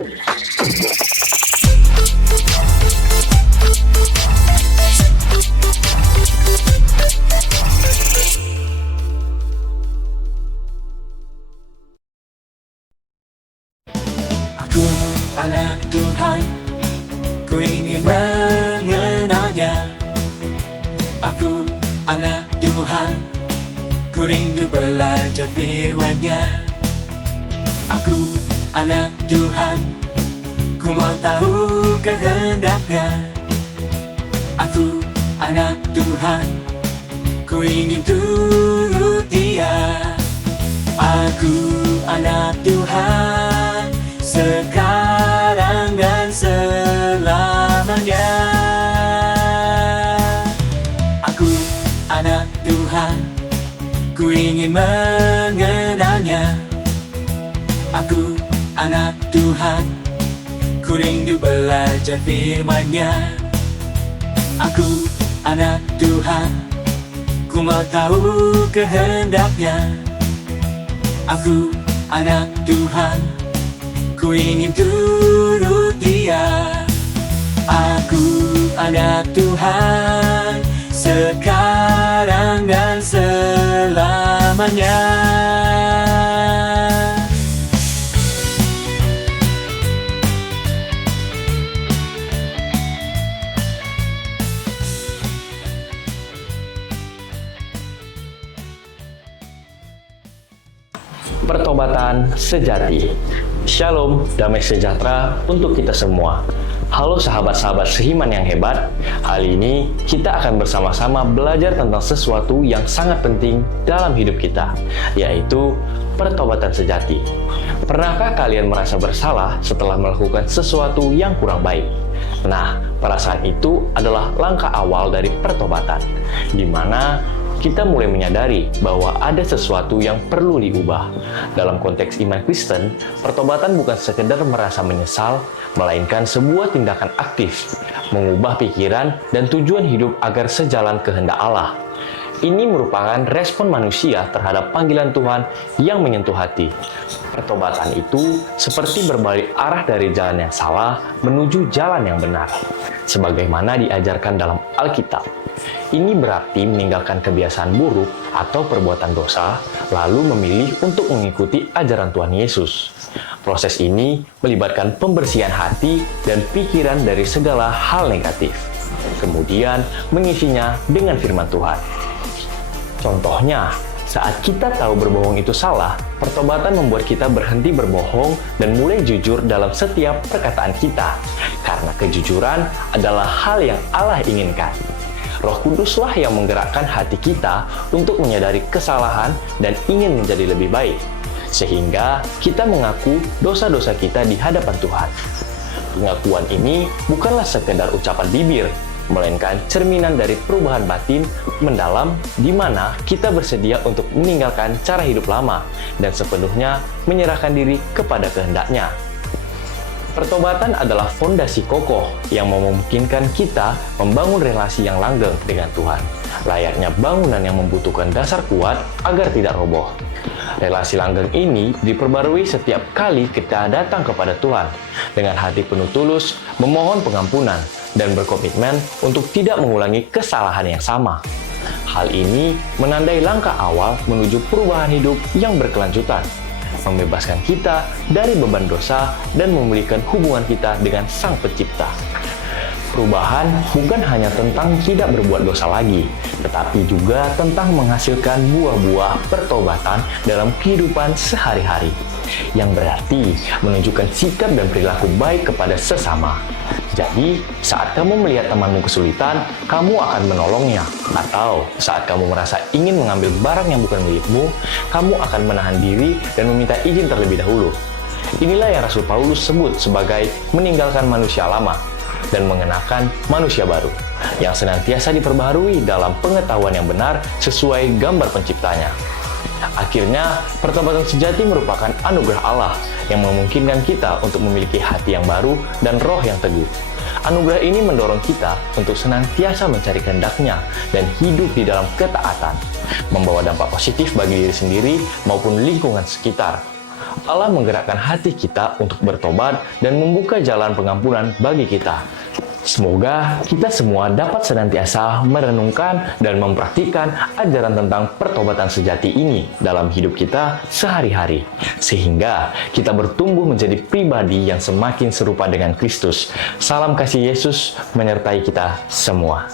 Aku anak Tuhan, ku ingin mengenalnya. Aku anak Tuhan, ku rindu belajar firman-Nya. Aku anak Tuhan, ku mau tahu kehendak-Nya. Aku anak Tuhan, ku ingin turut Dia. Aku anak Tuhan, sekarang dan selamanya. Aku anak Tuhan, ku ingin mengenalnya. Aku anak Tuhan, ku rindu belajar firman-Nya. Aku anak Tuhan, ku mau tahu kehendak-Nya. Aku anak Tuhan, ku ingin turut Dia. Aku anak Tuhan, sekarang dan selamanya. Pertobatan sejati. Shalom, damai sejahtera untuk kita semua. Halo sahabat-sahabat seiman yang hebat. Kali ini kita akan bersama-sama belajar tentang sesuatu yang sangat penting dalam hidup kita, yaitu pertobatan sejati. Pernahkah kalian merasa bersalah setelah melakukan sesuatu yang kurang baik? Nah, perasaan itu adalah langkah awal dari pertobatan, di mana kita mulai menyadari bahwa ada sesuatu yang perlu diubah. Dalam konteks iman Kristen, pertobatan bukan sekedar merasa menyesal, melainkan sebuah tindakan aktif, mengubah pikiran dan tujuan hidup agar sejalan kehendak Allah. Ini merupakan respon manusia terhadap panggilan Tuhan yang menyentuh hati. Pertobatan itu seperti berbalik arah dari jalan yang salah menuju jalan yang benar, sebagaimana diajarkan dalam Alkitab. Ini berarti meninggalkan kebiasaan buruk atau perbuatan dosa, lalu memilih untuk mengikuti ajaran Tuhan Yesus. Proses ini melibatkan pembersihan hati dan pikiran dari segala hal negatif, kemudian mengisinya dengan firman Tuhan. Contohnya, saat kita tahu berbohong itu salah, pertobatan membuat kita berhenti berbohong dan mulai jujur dalam setiap perkataan kita, karena kejujuran adalah hal yang Allah inginkan. Roh Kuduslah yang menggerakkan hati kita untuk menyadari kesalahan dan ingin menjadi lebih baik, sehingga kita mengaku dosa-dosa kita di hadapan Tuhan. Pengakuan ini bukanlah sekedar ucapan bibir, melainkan cerminan dari perubahan batin mendalam di mana kita bersedia untuk meninggalkan cara hidup lama dan sepenuhnya menyerahkan diri kepada kehendak-Nya. Pertobatan adalah fondasi kokoh yang memungkinkan kita membangun relasi yang langgeng dengan Tuhan, layaknya bangunan yang membutuhkan dasar kuat agar tidak roboh. Relasi langgeng ini diperbarui setiap kali kita datang kepada Tuhan dengan hati penuh tulus, memohon pengampunan, dan berkomitmen untuk tidak mengulangi kesalahan yang sama. Hal ini menandai langkah awal menuju perubahan hidup yang berkelanjutan, membebaskan kita dari beban dosa dan memulihkan hubungan kita dengan Sang Pencipta. Perubahan bukan hanya tentang tidak berbuat dosa lagi, tetapi juga tentang menghasilkan buah-buah pertobatan dalam kehidupan sehari-hari, yang berarti menunjukkan sikap dan perilaku baik kepada sesama. Jadi, saat kamu melihat temanmu kesulitan, kamu akan menolongnya. Atau saat kamu merasa ingin mengambil barang yang bukan milikmu, kamu akan menahan diri dan meminta izin terlebih dahulu. Inilah yang Rasul Paulus sebut sebagai meninggalkan manusia lama dan mengenakan manusia baru, yang senantiasa diperbaharui dalam pengetahuan yang benar sesuai gambar penciptanya. Akhirnya, pertobatan sejati merupakan anugerah Allah yang memungkinkan kita untuk memiliki hati yang baru dan roh yang teguh. Anugerah ini mendorong kita untuk senantiasa mencari kehendak-Nya dan hidup di dalam ketaatan, membawa dampak positif bagi diri sendiri maupun lingkungan sekitar. Allah menggerakkan hati kita untuk bertobat dan membuka jalan pengampunan bagi kita. Semoga kita semua dapat senantiasa merenungkan dan mempraktikkan ajaran tentang pertobatan sejati ini dalam hidup kita sehari-hari, sehingga kita bertumbuh menjadi pribadi yang semakin serupa dengan Kristus. Salam kasih Yesus menyertai kita semua.